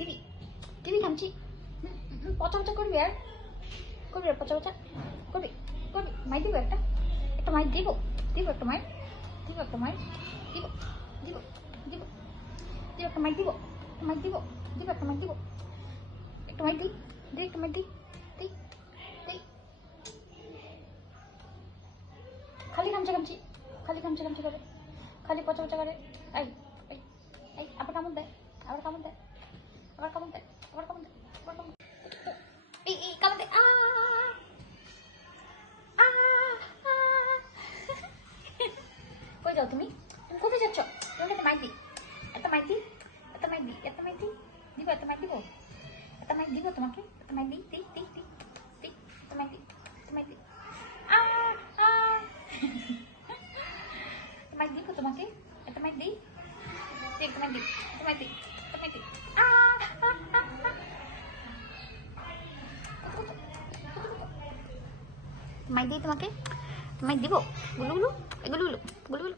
দিবি দিবি খামচি পচা পচা করবি আর করবি আর পচা পচা করবি করবি মাই দিব একটা একটা মাই দিব দিব একটা মাই দিব একটা মাই দিব দিব দিব দিব একটা মাই দিব মাই দিব দিব একটা মাই দিব একটা মাই দি দি একটা মাই দি দি দি খালি খামচি করে খালি পচা পচা করে এই এই এই আবার কামড় দেয় আবার কামড় দেয় আবার কামড় দেয় আবার কামড় দেয় আবার কামড় এই এই কামড় দেয় কই যাও তুমি তুমি কোথায় যাচ্ছ তুমি একটা মাইক দি একটা মাইক দি একটা মাইক দি একটা মাইক দি দিব একটা মাইক দিব একটা মাইক দিব তোমাকে একটা মাইক দি দি দি দি দি একটা মাইক দি একটা মাইক দি মাইক দিব তোমাকে একটা মাইক দি একটা মাইক দি একটা মাইক দি একটা মাইক দি মাইক দি তোমাকে মাইক দিব গুলু গুলু গুলু গুলু গুলু গুলু